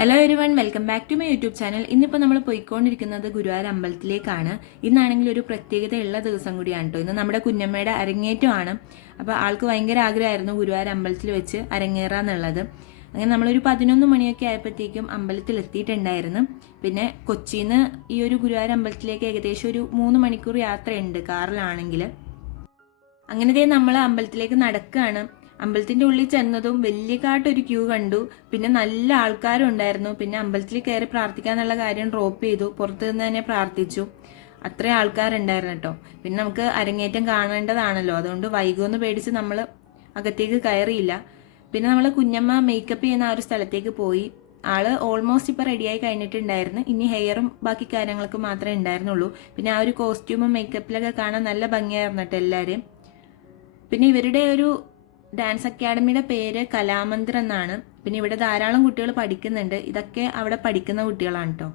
Hello everyone, welcome back to my YouTube channel. ഇന്നിപ്പോൾ നമ്മൾ പോയിക്കൊണ്ടിരിക്കുന്നത് ഗുരുവായൂർ അമ്പലത്തിലേക്കാണ്. ഇന്നാണെങ്കിൽ ഒരു പ്രത്യേകതയുള്ള ദിവസം കൂടിയാണ് കേട്ടോ. ഇന്ന് നമ്മുടെ കുഞ്ഞമ്മയുടെ അരങ്ങേറ്റമാണ്. അപ്പോൾ ആൾക്ക് ഭയങ്കര ആഗ്രഹമായിരുന്നു ഗുരുവായൂർ അമ്പലത്തിൽ വെച്ച് അരങ്ങേറാന്നുള്ളത്. അങ്ങനെ നമ്മളൊരു 11 മണിയൊക്കെ ആയപ്പോഴത്തേക്കും അമ്പലത്തിൽ എത്തിയിട്ടുണ്ടായിരുന്നു. പിന്നെ കൊച്ചിയിൽ നിന്ന് ഈ ഒരു ഗുരുവായൂർ അമ്പലത്തിലേക്ക് ഏകദേശം ഒരു 3 മണിക്കൂർ യാത്രയുണ്ട് കാറിലാണെങ്കിൽ. അങ്ങനെ നമ്മൾ അമ്പലത്തിലേക്ക് നടക്കുകയാണ്. അമ്പലത്തിന്റെ ഉള്ളിൽ ചെന്നതും വലിയകാട്ടൊരു ക്യൂ കണ്ടു. പിന്നെ നല്ല ആൾക്കാരും ഉണ്ടായിരുന്നു. പിന്നെ അമ്പലത്തിൽ കയറി പ്രാർത്ഥിക്കാന്നുള്ള കാര്യം ഡ്രോപ്പ് ചെയ്തു. പുറത്തു നിന്ന് തന്നെ പ്രാർത്ഥിച്ചു. അത്രയും ആൾക്കാരുണ്ടായിരുന്നു കേട്ടോ. പിന്നെ നമുക്ക് അരങ്ങേറ്റം കാണേണ്ടതാണല്ലോ, അതുകൊണ്ട് വൈകുമെന്ന് പേടിച്ച് നമ്മൾ അകത്തേക്ക് കയറിയില്ല. പിന്നെ നമ്മൾ കുഞ്ഞമ്മ മേക്കപ്പ് ചെയ്യുന്ന ആ ഒരു സ്ഥലത്തേക്ക് പോയി. ആള് ഓൾമോസ്റ്റ് ഇപ്പൊ റെഡിയായി കഴിഞ്ഞിട്ടുണ്ടായിരുന്നു. ഇനി ഹെയറും ബാക്കി കാര്യങ്ങളൊക്കെ മാത്രമേ ഉണ്ടായിരുന്നുള്ളൂ. പിന്നെ ആ ഒരു കോസ്റ്റ്യൂമും മേക്കപ്പിലൊക്കെ കാണാൻ നല്ല ഭംഗിയായിരുന്നു കേട്ടോ എല്ലാവരെയും. പിന്നെ ഇവരുടെ ഒരു ഡാൻസ് അക്കാഡമിയുടെ പേര് കലാമന്ദിർ എന്നാണ്. പിന്നെ ഇവിടെ ധാരാളം കുട്ടികൾ പഠിക്കുന്നുണ്ട്. ഇതൊക്കെ അവിടെ പഠിക്കുന്ന കുട്ടികളാണ് കേട്ടോ.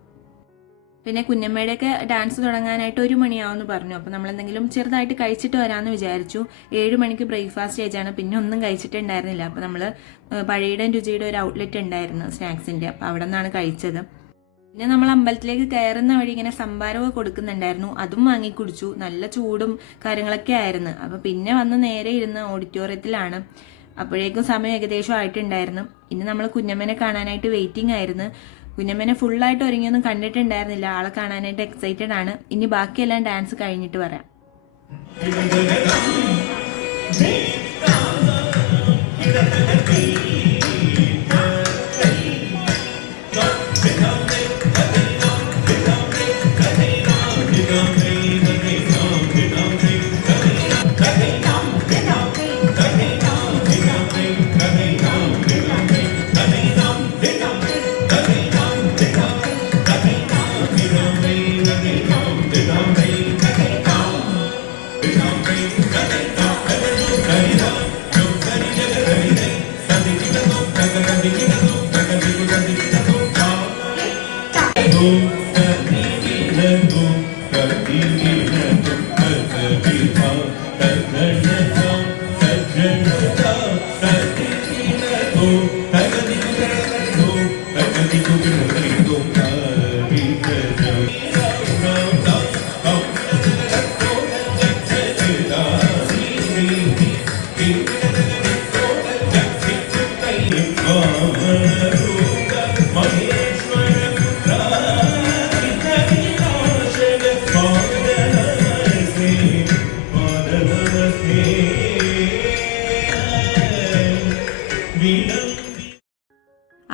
പിന്നെ കുഞ്ഞമ്മയുടെയൊക്കെ ഡാൻസ് തുടങ്ങാനായിട്ട് 1 മണിയാവുമെന്ന് പറഞ്ഞു. അപ്പോൾ നമ്മൾ എന്തെങ്കിലും ചെറുതായിട്ട് കഴിച്ചിട്ട് വരാമെന്ന് വിചാരിച്ചു. 7 മണിക്ക് ബ്രേക്ക്ഫാസ്റ്റ് കഴിച്ചാണ്. പിന്നെ ഒന്നും കഴിച്ചിട്ടുണ്ടായിരുന്നില്ല. അപ്പോൾ നമ്മൾ പഴയുടെ രുചിയുടെ ഒരു ഔട്ട്ലെറ്റ് ഉണ്ടായിരുന്നു സ്നാക്സിൻ്റെ, അപ്പോൾ അവിടെ നിന്നാണ് കഴിച്ചത്. പിന്നെ നമ്മൾ അമ്പലത്തിലേക്ക് കയറുന്ന വഴി ഇങ്ങനെ സംഭാരമൊക്കെ കൊടുക്കുന്നുണ്ടായിരുന്നു. അതും വാങ്ങി കുടിച്ചു. നല്ല ചൂടും കാര്യങ്ങളൊക്കെ ആയിരുന്നു. അപ്പോൾ പിന്നെ വന്ന് നേരെ ഇരുന്ന് ഓഡിറ്റോറിയത്തിലാണ്. അപ്പോഴേക്കും സമയം ഏകദേശം ആയിട്ടുണ്ടായിരുന്നു. ഇനി നമ്മൾ കുഞ്ഞമ്മനെ കാണാനായിട്ട് വെയിറ്റിംഗ് ആയിരുന്നു. കുഞ്ഞമ്മനെ ഫുള്ളായിട്ട് ഒരുങ്ങിയൊന്നും കണ്ടിട്ടുണ്ടായിരുന്നില്ല. ആളെ കാണാനായിട്ട് എക്സൈറ്റഡ് ആണ്. ഇനി ബാക്കിയെല്ലാം ഡാൻസ് കഴിഞ്ഞിട്ട് പറയാം.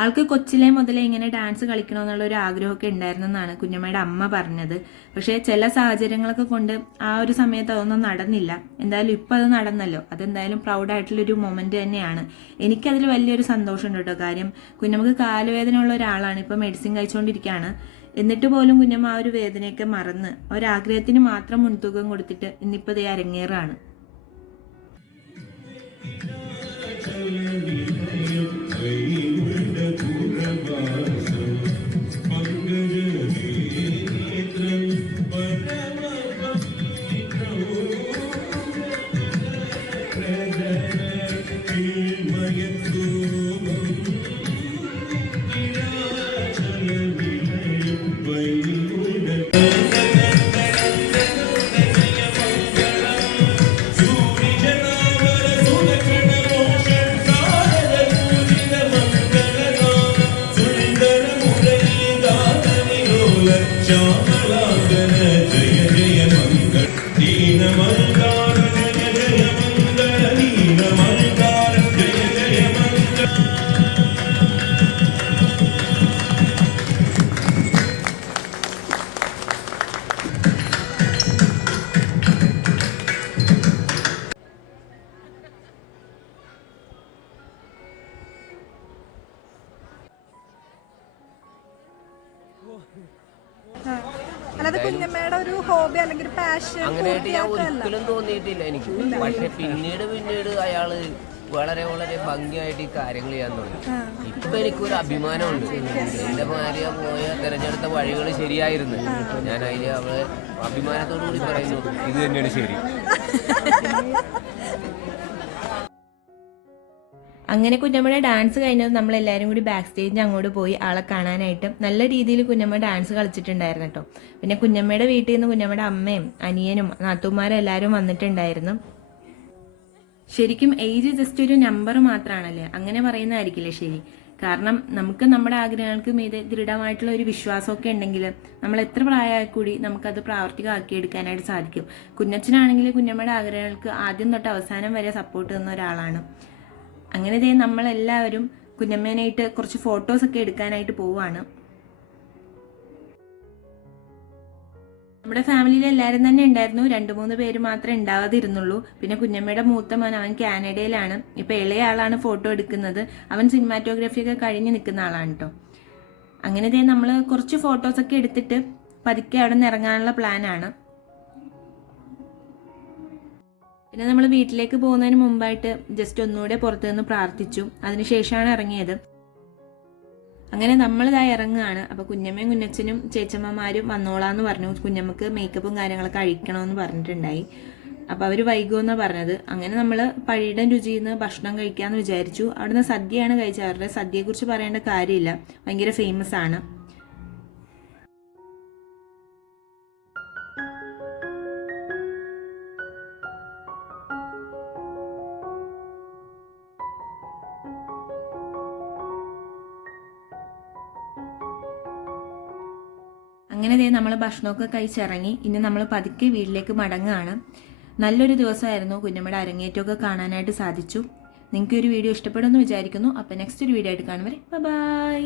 ആൾക്ക് കൊച്ചിലെ മുതലേ ഇങ്ങനെ ഡാൻസ് കളിക്കണമെന്നുള്ളൊരു ആഗ്രഹമൊക്കെ ഉണ്ടായിരുന്നെന്നാണ് കുഞ്ഞമ്മയുടെ അമ്മ പറഞ്ഞത്. പക്ഷേ ചില സാഹചര്യങ്ങളൊക്കെ കൊണ്ട് ആ ഒരു സമയത്ത് അതൊന്നും നടന്നില്ല. എന്തായാലും ഇപ്പം അത് നടന്നല്ലോ. അതെന്തായാലും പ്രൗഡായിട്ടുള്ളൊരു മൊമെന്റ് തന്നെയാണ്. എനിക്കതിൽ വലിയൊരു സന്തോഷമുണ്ട് കേട്ടോ. കാര്യം കുഞ്ഞമ്മക്ക് കാലുവേദന ഉള്ള ഒരാളാണ്. ഇപ്പം മെഡിസിൻ കഴിച്ചുകൊണ്ടിരിക്കുകയാണ്. എന്നിട്ട് പോലും കുഞ്ഞമ്മ ആ ഒരു വേദനയൊക്കെ മറന്ന് ഒരാഗ്രഹത്തിന് മാത്രം മുൻതൂക്കം കൊടുത്തിട്ട് ഇന്നിപ്പോൾ ദേ അരങ്ങേറാണ്. കുഞ്ഞമ്മയുടെ ഒരു ഹോബി അല്ലെങ്കിൽ പാഷൻ അങ്ങനെയായിട്ട് ഞാൻ ഒരിക്കലും തോന്നിയിട്ടില്ല എനിക്ക്. പക്ഷെ പിന്നീട് അയാള് വളരെ വളരെ ഭംഗിയായിട്ട് ഈ കാര്യങ്ങൾ ചെയ്യാൻ തുടങ്ങി. ഇപ്പൊ എനിക്കൊരു അഭിമാനമുണ്ട്. എന്റെ ഭാര്യ പോയ തെരഞ്ഞെടുത്ത വഴികൾ ശരിയായിരുന്നു. ഞാൻ അതില് അവളെ അഭിമാനത്തോടു കൂടി പറയുന്നു, ഇത് തന്നെയാണ് ശരി. അങ്ങനെ കുഞ്ഞമ്മയുടെ ഡാൻസ് കഴിഞ്ഞത് നമ്മളെല്ലാവരും കൂടി ബാക്ക് സ്റ്റേജിൽ അങ്ങോട്ട് പോയി ആളെ കാണാനായിട്ട്. നല്ല രീതിയിൽ കുഞ്ഞമ്മ ഡാൻസ് കളിച്ചിട്ടുണ്ടായിരുന്നു കേട്ടോ. പിന്നെ കുഞ്ഞമ്മയുടെ വീട്ടിൽ നിന്ന് കുഞ്ഞമ്മയുടെ അമ്മയും അനിയനും നാത്തൂമാരും എല്ലാവരും വന്നിട്ടുണ്ടായിരുന്നു. ശരിക്കും ഏജ് ജസ്റ്റ് ഒരു നമ്പർ മാത്രമാണല്ലേ, അങ്ങനെ പറയുന്നതായിരിക്കില്ലേ ശരി. കാരണം നമുക്ക് നമ്മുടെ ആഗ്രഹങ്ങൾക്ക് മീതെ ദൃഢമായിട്ടുള്ള ഒരു വിശ്വാസമൊക്കെ ഉണ്ടെങ്കിൽ നമ്മൾ എത്ര പ്രായമായി കൂടി നമുക്കത് പ്രാവർത്തികമാക്കിയെടുക്കാനായിട്ട് സാധിക്കും. കുഞ്ഞച്ഛനാണെങ്കിൽ കുഞ്ഞമ്മയുടെ ആഗ്രഹങ്ങൾക്ക് ആദ്യം തൊട്ട് അവസാനം വരെ സപ്പോർട്ട് തന്ന ഒരാളാണ്. അങ്ങനെ നമ്മളെല്ലാവരും കുഞ്ഞമ്മേനായിട്ട് കുറച്ച് ഫോട്ടോസൊക്കെ എടുക്കാനായിട്ട് പോവുകയാണ്. നമ്മുടെ ഫാമിലിയിൽ എല്ലാവരും തന്നെ ഉണ്ടായിരുന്നു, 2-3 പേര് മാത്രമേ ഉണ്ടാവാതിരുന്നുള്ളൂ. പിന്നെ കുഞ്ഞമ്മയുടെ മൂത്ത മോൻ അവൻ കാനഡയിലാണ്. ഇപ്പം ഇളയ ആളാണ് ഫോട്ടോ എടുക്കുന്നത്. അവൻ സിനിമാറ്റോഗ്രാഫിയൊക്കെ കഴിഞ്ഞ് നിൽക്കുന്ന ആളാണ് കേട്ടോ. അങ്ങനെ നമ്മൾ കുറച്ച് ഫോട്ടോസൊക്കെ എടുത്തിട്ട് പതുക്കെ അവിടെ നിന്ന് ഇറങ്ങാനുള്ള പ്ലാനാണ്. പിന്നെ നമ്മൾ വീട്ടിലേക്ക് പോകുന്നതിന് മുമ്പായിട്ട് ജസ്റ്റ് ഒന്നുകൂടെ പുറത്തു നിന്ന് പ്രാർത്ഥിച്ചു. അതിനുശേഷമാണ് ഇറങ്ങിയത്. അങ്ങനെ നമ്മളിതായി ഇറങ്ങുകയാണ്. അപ്പോൾ കുഞ്ഞമ്മയും കുഞ്ഞച്ഛനും ചേച്ചമ്മമാരും വന്നോളാന്ന് പറഞ്ഞു. കുഞ്ഞമ്മക്ക് മേക്കപ്പും കാര്യങ്ങളൊക്കെ അഴിക്കണമെന്ന് പറഞ്ഞിട്ടുണ്ടായി. അപ്പോൾ അവർ വൈകുമെന്നാണ് പറഞ്ഞത്. അങ്ങനെ നമ്മൾ പഴിയുടെ രുചിയിൽ നിന്ന് ഭക്ഷണം കഴിക്കാമെന്ന് വിചാരിച്ചു. അവിടുന്ന് സദ്യയാണ് കഴിച്ചത്. അവരുടെ സദ്യയെക്കുറിച്ച് പറയേണ്ട കാര്യമില്ല, ഭയങ്കര ഫേമസ് ആണ്. അങ്ങനെ നമ്മൾ ഭക്ഷണമൊക്കെ കഴിച്ചിറങ്ങി. ഇനി നമ്മൾ പതുക്കെ വീട്ടിലേക്ക് മടങ്ങുകയാണ്. നല്ലൊരു ദിവസമായിരുന്നു. കുഞ്ഞമ്മയുടെ അരങ്ങേറ്റമൊക്കെ കാണാനായിട്ട് സാധിച്ചു. നിങ്ങൾക്ക് ഒരു വീഡിയോ ഇഷ്ടപ്പെടുമെന്ന് വിചാരിക്കുന്നു. അപ്പോൾ നെക്സ്റ്റ് ഒരു വീഡിയോ ആയിട്ട് കാണും വരെ ബൈ.